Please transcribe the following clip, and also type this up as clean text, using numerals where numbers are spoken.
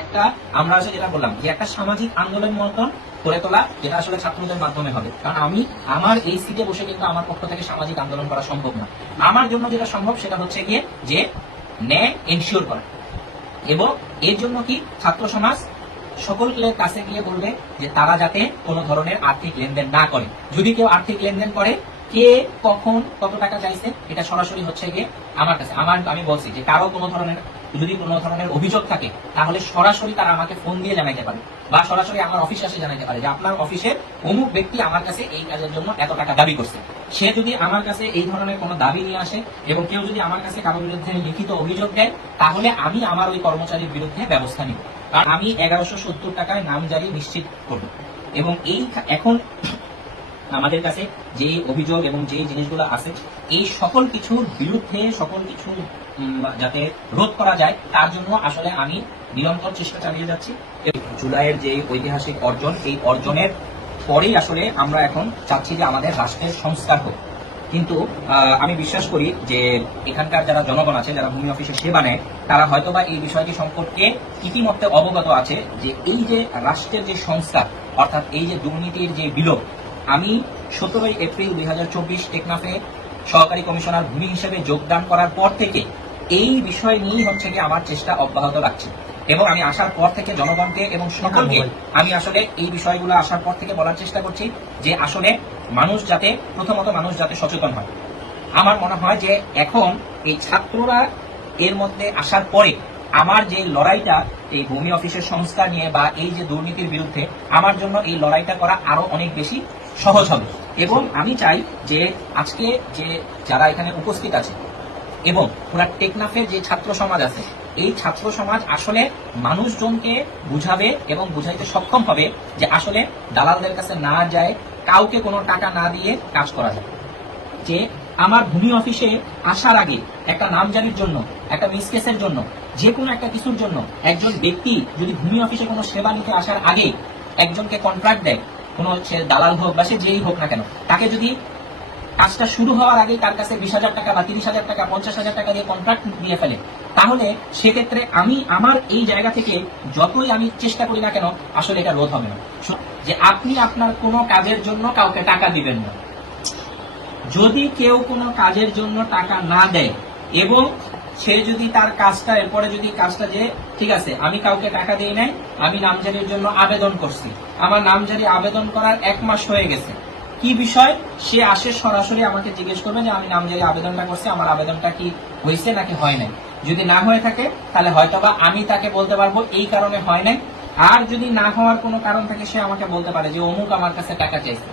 একটা আমরা আসলে যেটা বললাম যে একটা সামাজিক আন্দোলন মতন করে তোলা, যেটা আসলে ছাত্রদের মাধ্যমে হবে। কারণ আমি আমার এই সিটে বসে কিন্তু আমার পক্ষ থেকে সামাজিক আন্দোলন করা সম্ভব না। আমার জন্য যেটা সম্ভব সেটা হচ্ছে গিয়ে যে ন্যায় এনশিওর করা, এবং এর জন্য কি ছাত্র সমাজ সকলের কাছে গিয়ে বলবে যে তারা যাতে কোনো ধরনের আর্থিক লেনদেন না করে। যদি কেউ আর্থিক লেনদেন করে, কে কখন কত টাকা চাইছে, এটা সরাসরি হচ্ছে গিয়ে আমার কাছে। আমি বলছি যে কারো কোনো ধরনের যদি কোনো ধরনের অভিযোগ থাকে তাহলে সরাসরি তারা আমাকে ফোন দিয়ে জানাইতে পারে, বা সরাসরি আমার অফিসে এসে জানাইতে পারে যে আপনার অফিসের অমুক ব্যক্তি আমার কাছে এই কাজের জন্য এত টাকা দাবি করছে। সে যদি আমার কাছে এই ধরনের কোনো দাবি নিয়ে আসে এবং কেউ যদি আমার কাছে কারোর বিরুদ্ধে লিখিত অভিযোগ দেয়, তাহলে আমি আমার ওই কর্মচারীর বিরুদ্ধে ব্যবস্থা নিব। কারণ আমি 1170 টাকায় নামজারি নিশ্চিত করব। এবং এখন আমাদের কাছে যে অভিযোগ এবং যে জিনিসগুলো আছে, এই সকল কিছুর বিরুদ্ধে সকল কিছু যাতে রোধ করা যায়, তার জন্য আসলে আমি নিরন্তর চেষ্টা চালিয়ে যাচ্ছি। জুলাইয়ের যে ঐতিহাসিক অর্জন, এই অর্জনের পরেই আসলে আমরা এখন চাচ্ছি যে আমাদের রাষ্ট্রের সংস্কার হোক। কিন্তু আমি বিশ্বাস করি যে এখানকার যারা জনগণ আছে, যারা ভূমি অফিসে সেবা নেয়, তারা হয়তোবা এই বিষয়টি সম্পর্কে ইতিমধ্যে অবগত আছে যে এই যে রাষ্ট্রের যে সংস্কার, অর্থাৎ এই যে দুর্নীতির যে বিলোপ। আমি 17 এপ্রিল 2024 টেকনাফে সহকারী কমিশনার ভূমি হিসেবে যোগদান করার পর থেকে এই বিষয় নিয়েই হচ্ছে কি আমার চেষ্টা অব্যাহত রাখছি। এবং আমি আসার পর থেকে জনগণকে এবং সকলকে আমি আসলে এই বিষয়গুলো আসার পর থেকে বলার চেষ্টা করছি যে আসলে মানুষ যাতে সচেতন হয়। আমার মনে হয় যে এখন এই ছাত্ররা এর মধ্যে আসার পরে আমার যে লড়াইটা এই ভূমি অফিসের সংস্কার নিয়ে বা এই যে দুর্নীতির বিরুদ্ধে, আমার জন্য এই লড়াইটা করা আরো অনেক বেশি সহজ হবে। এবং আমি চাই যে আজকে যে যারা এখানে উপস্থিত আছে এবং পুরা টেকনাফের যে ছাত্র সমাজ আছে, এই ছাত্র সমাজ আসলে মানুষজনকে বুঝাবে এবং বুঝাইতে সক্ষম হবে যে আসলে দালালদের কাছে না যায়, কাউকে কোনো টাকা না দিয়ে কাজ করা যায়। যে আমার ভূমি অফিসে আসার আগে একটা নামজারির জন্য, একটা মিসকেসের জন্য, যে কোনো একটা কিছুর জন্য একজন ব্যক্তি যদি ভূমি অফিসে কোনো সেবা নিতে আসার আগে একজনকে কন্ট্রাক্ট দেয়, কোনো সে দালাল হোক বা সে যেই হোক না কেন, তাকে যদি কাজটা শুরু হওয়ার আগে তার কাছে 20,000 টাকা বা 30,000 টাকা 50,000 টাকা দিয়ে কন্ট্রাক্ট দিয়ে ফেলে, তাহলে সেক্ষেত্রে আমি আমার এই জায়গা থেকে যতই আমি চেষ্টা করি না কেন, আসলে এটা রোধ হবে না। যে আপনি আপনার কোনো কাজের জন্য কাউকে টাকা দিবেন না। যদি কেউ কোনো কাজের জন্য টাকা না দেয় এবং সে যদি তার কাজটা এরপরে যদি কাজটা যে ঠিক আছে আমি কাউকে টাকা দিই নাই, আমি নামজারির জন্য আবেদন করছি, আমার নামজারি আবেদন করার 1 মাস হয়ে গেছে, কি বিষয়, সে আসে সরাসরি আমাকে জিজ্ঞেস করবে যে আমি নামজারি আবেদনটা করছি, আমার আবেদনটা কি হয়েছে নাকি হয় নাই। যদি না হয়ে থাকে তাহলে হয়তোবা আমি তাকে বলতে পারবো এই কারণে হয় নাই। আর যদি না হওয়ার কোনো কারণ থাকে, সে আমাকে বলতে পারে যে অমুক আমার কাছে টাকা চাইছে।